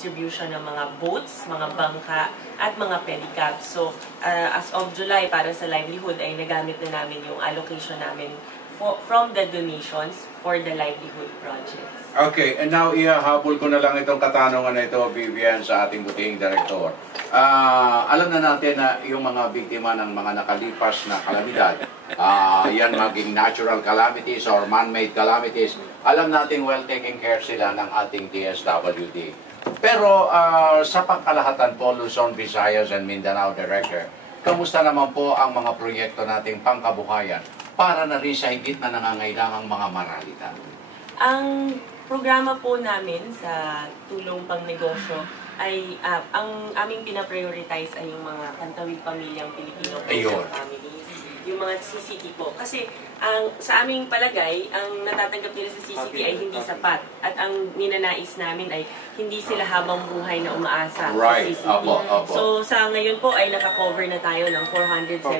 distribution ng mga boats, mga bangka, at mga pedicabs. So, as of July, para sa livelihood, ay nagamit na namin yung allocation namin from the donations for the livelihood projects. Okay, and now ihahabol ko na lang itong katanungan na ito, Vivian, sa ating butihing direktor. Alam na natin na yung mga biktima ng mga nakalipas na kalamidad, yan maging natural calamities or man-made calamities, alam natin well taken care sila ng ating DSWD. Pero sa pangkalahatan po, Luzon, Visayas, and Mindanao Director, kamusta naman po ang mga proyekto nating pangkabuhayan para na rin sa higit na nangangailangang mga maralitan? Ang programa po namin sa tulong pang negosyo ay ang aming pinaprioritize ay yung mga Pantawid Pamilyang Pilipino families, yung mga CCT po. Kasi sa aming palagay, ang natatanggap nila sa CCT ay hindi sapat. At ang ninanais namin ay hindi sila habang buhay na umaasa sa CCT. So sa ngayon po ay nakakover na tayo ng 470